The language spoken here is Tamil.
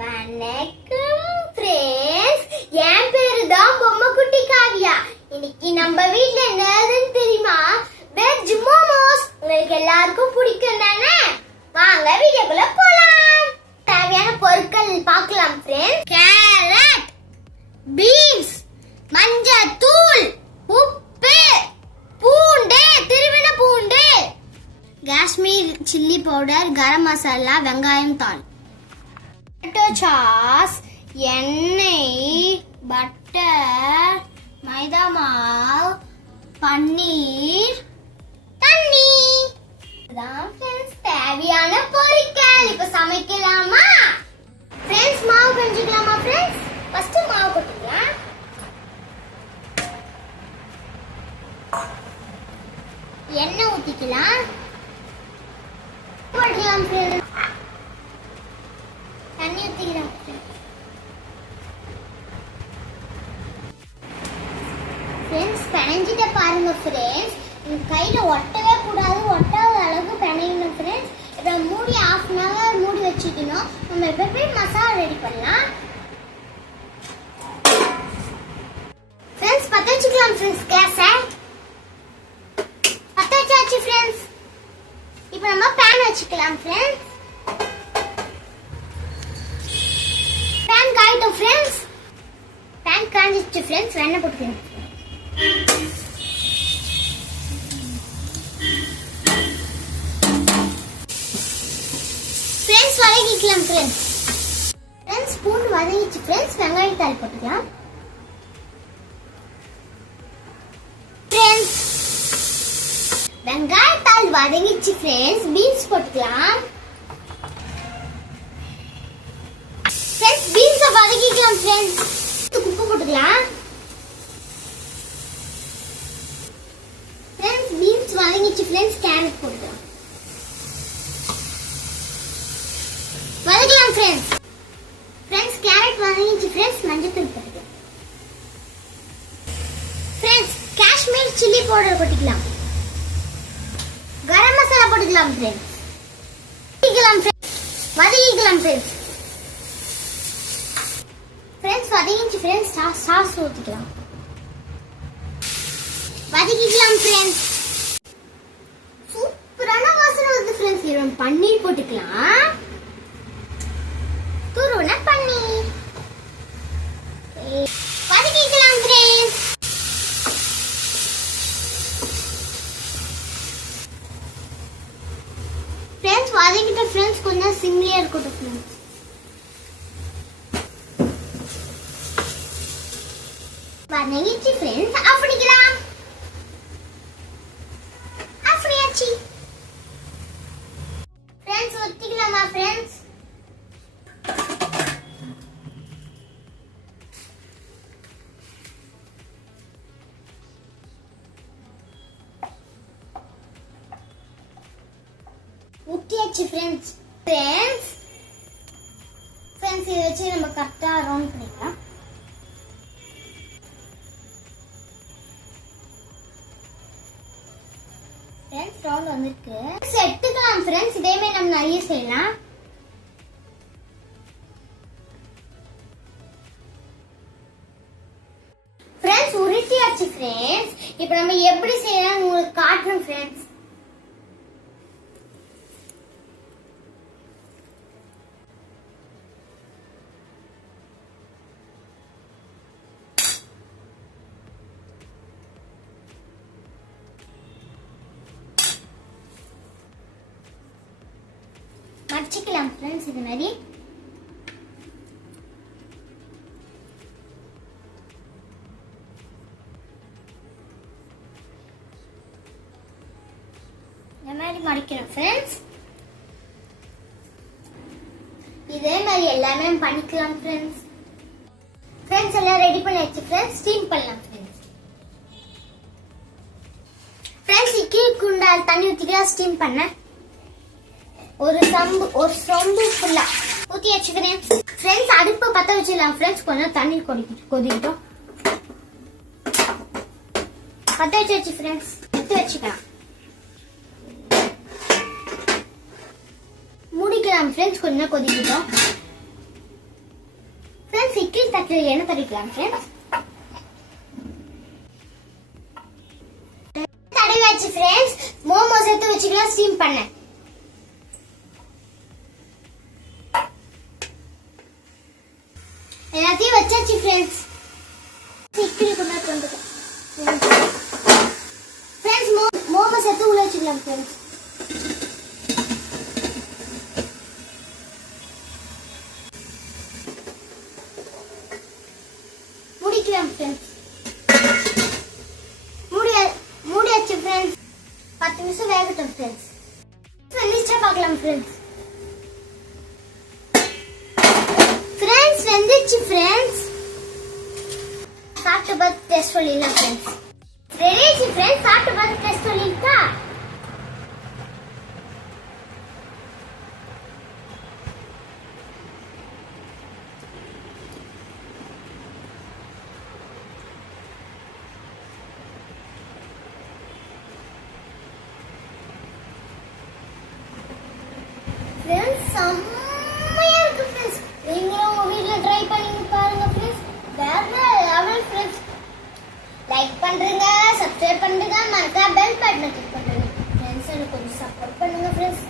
வணக்கம் ஃப்ரெண்ட்ஸ் என் பேரு தான் பொம்மை குட்டி காவியா. இன்னைக்கு நம்ம வீட்ல என்னதுன்னு தெரியுமா? வெஜ் மோமோஸ் உங்களுக்கு எல்லாருக்கும் பிடிக்கும் தானே? வாங்க வீடியோக்குள்ள போலாம். தேவையான பொருட்கள் பார்க்கலாம் ஃப்ரெண்ட்ஸ் கேரட் பீன்ஸ் மஞ்சள் தூள் உப்பு பூண்டு திருவின பூண்டு. காஷ்மீர் சில்லி பவுடர் கரம் மசாலா வெங்காயம் தாள். பொட்டேட்டோ சாஸ் எண்ணெய் பட்டர் மைதா மாவு பன்னீர் தண்ணி இதுதான் friends தேவையான பொருட்கள் இப்ப சமைக்கலாமா? ஃப்ரெண்ட்ஸ் மாவு கஞ்சிக்கலாமா ஃப்ரெண்ட்ஸ் ஃபர்ஸ்ட் மாவு கொட்டிக்கலாம். எண்ணெய் ஊத்திக்கலாம். போடலாம் ஃப்ரெண்ட்ஸ் தண்ணி ஊத்திக்கலாம் ஃப்ரெண்ட்ஸ் பிணைஞ்சிட்ட பாருங்க ஃப்ரெண்ட்ஸ் கையில ஒட்டவே கூடாது. ஒட்டாத அளவுக்கு பிணையணும் ஃப்ரெண்ட்ஸ் இப்போ மூடி ஆஃப் அன் ஹவர் மூடி வச்சுக்கணும். நம்ம இப்போ போய் மசாலா ரெடி பண்ணலாம். ஃப்ரெண்ட்ஸ் பற்ற வச்சுக்கலாம் ஃப்ரெண்ட்ஸ் கேஸை பற்ற வச்சாச்சு ஃப்ரெண்ட்ஸ் இப்போ நம்ம பேன் வச்சுக்கலாம் ஃப்ரெண்ட்ஸ் பேன் காயிட்டோம் ஃப்ரெண்ட்ஸ் பேன் காஞ்சிச்சு ஃப்ரெண்ட்ஸ் வெண்ணெய் போட்டுக்கலாம் ஃப்ரெண்ட்ஸ் வதக்கிக்கலாம் ஃப்ரெண்ட்ஸ் ஃப்ரெண்ட்ஸ் பூண்டு வதங்கிச்சு ஃப்ரெண்ட்ஸ் வெங்காயத்தாள் போட்டுக்கலாம் ஃப்ரெண்ட்ஸ் வெங்காயத்தாள் வதங்கிச்சு ஃப்ரெண்ட்ஸ் பீன்ஸ் போட்டுக்கலாம் ஃப்ரெண்ட்ஸ் பீன்ஸை ஃப்ரெண்ட்ஸ் குப்பை போட்டுக்கலாம் ஃப்ரெண்ட்ஸ் பீன்ஸ் வதங்கிச்சு ஃப்ரெண்ட்ஸ் கேரட் போட்டுக்கலாம். வதக்கலாம் ஃப்ரெண்ட்ஸ் ஃப்ரெண்ட்ஸ் கேரட் வதங்கிச்சு ஃப்ரெண்ட்ஸ் மஞ்சத்தூள் போட்டுக்கலாம். ஃப்ரெண்ட்ஸ் காஷ்மீர் சில்லி பவுடர் போட்டுக்கலாம் கரம் மசாலா போட்டுக்கலாம் ஃப்ரெண்ட்ஸ் வதக்கிக்கலாம் ஃப்ரெண்ட்ஸ் வதக்கிக்கலாம் ஃப்ரெண்ட்ஸ் ஃப்ரெண்ட்ஸ் வதங்கிச்சு ஃப்ரெண்ட்ஸ் சாஸ் சாஸ் ஊற்றிக்கலாம் வதக்கிக்கலாம் ஃப்ரெண்ட்ஸ் சூப்பரான வாசனை வந்து ஃப்ரெண்ட்ஸ் இவன் பன்னீர் போட்டுக்கலாம் துருவன பன்னீர் வதக்கிக்கலாம் ஃப்ரெண்ட்ஸ் ஃப்ரெண்ட்ஸ் வதக்கிட்ட ஃப்ரெண்ட்ஸ் கொஞ்சம் சிம்லியா இருக்கட்டும் ஃப்ரெண்ட்ஸ் வதங்கிச்சு ஃப்ரெண்ட்ஸ் ஆஃப் பண்ணிக்கலாம் ஆஃப் பண்ணியாச்சு ஃப்ரெண்ட்ஸ் ஒத்திக்கலாமா ஃப்ரெண்ட்ஸ் ஊற்றியாச்சு ஃப்ரெண்ட்ஸ் ஃப்ரெண்ட்ஸ் ஃப்ரெண்ட்ஸ் இதை வச்சு நம்ம கரெக்டாக ரவுண்ட் பண்ணிக்கலாம் வந்திருக்கு. எடுத்துக்கலாம் ஃப்ரெண்ட்ஸ் இதே மாதிரி நம்ம நிறைய செய்யலாம். ஃப்ரெண்ட்ஸ் உருட்டியாச்சு ஃப்ரெண்ட்ஸ் இப்போ நம்ம எப்படி செய்யலாம் வச்சுக்கலாம் ஃப்ரெண்ட்ஸ் இது மாதிரி. இந்த மாதிரி ஃப்ரெண்ட்ஸ் இதே மாதிரி எல்லாமே பண்ணிக்கலாம் ஃப்ரெண்ட்ஸ் ஃப்ரெண்ட்ஸ் எல்லாம் ரெடி பண்ணியாச்சு ஃப்ரெண்ட்ஸ் ஸ்டீம் பண்ணலாம் ஃப்ரெண்ட்ஸ் ஃப்ரெண்ட்ஸ் இட்லி குண்டால் தண்ணி ஊற்றிக்கலாம் ஸ்டீம் பண்ணேன். ஒரு சம்பு ஒரு சொம்பு ஃபுல்லா ஊத்தி வச்சுக்கிறேன். ஃப்ரெண்ட்ஸ் அடுப்பு பத்த வச்சிடலாம். ஃப்ரெண்ட்ஸ் கொஞ்சம் தண்ணி கொதி கொதிக்கிட்டோம். பத்த வச்சு வச்சு ஃப்ரெண்ட்ஸ் எடுத்து வச்சுக்கலாம். மூடிக்கலாம் ஃப்ரெண்ட்ஸ் கொஞ்சம் கொதிக்கிட்டோம். ஃப்ரெண்ட்ஸ் இட்லி தட்டில் எண்ணெய் தட்டிக்கலாம் ஃப்ரெண்ட்ஸ் தடவி வச்சு ஃப்ரெண்ட்ஸ் மோமோஸ் எடுத்து வச்சுக்கலாம் ஸ்டீம் பண்ணேன் எல்லாத்தையும் வச்சாச்சு ஃப்ரெண்ட்ஸ் இட்லி கொண்டு வந்துட்டேன் ஃப்ரெண்ட்ஸ் மோமோஸ் எடுத்து ஃப்ரெண்ட்ஸ் முடிக்கலாம் ஃப்ரெண்ட்ஸ் மூடி மூடியாச்சு ஃப்ரெண்ட்ஸ் பத்து நிமிஷம் வேகட்டும் ஃப்ரெண்ட்ஸ் பார்க்கலாம் ஃப்ரெண்ட்ஸ் ஃப்ரெண்ட்ஸ் வெந்துச்சு ஃப்ரெண்ட்ஸ் சாப்பிட்டு பார்த்து டெஸ்ட் சொல்லிடலாம் ஃப்ரெண்ட்ஸ் ரெடியாச்சு ஃப்ரெண்ட்ஸ் சாப்பிட்டு பார்த்து டெஸ்ட் சொல்லிட்டா செம்மையா இருக்கு ஃப்ரெண்ட்ஸ் நீங்களும் உங்க வீட்ல ட்ரை பண்ணி பாருங்க ஃப்ரெண்ட்ஸ் வேற லெவல் ஃப்ரெண்ட்ஸ் லைக் பண்றீங்க சப்ஸ்கிரைப் பண்ணுங்க மறக்காம பெல் பட்டனை கிளிக் பண்ணுங்க ஃப்ரெண்ட்ஸ் எனக்கு கொஞ்சம் சப்போர்ட் பண்ணுங்க ஃப்ரெண்ட்ஸ்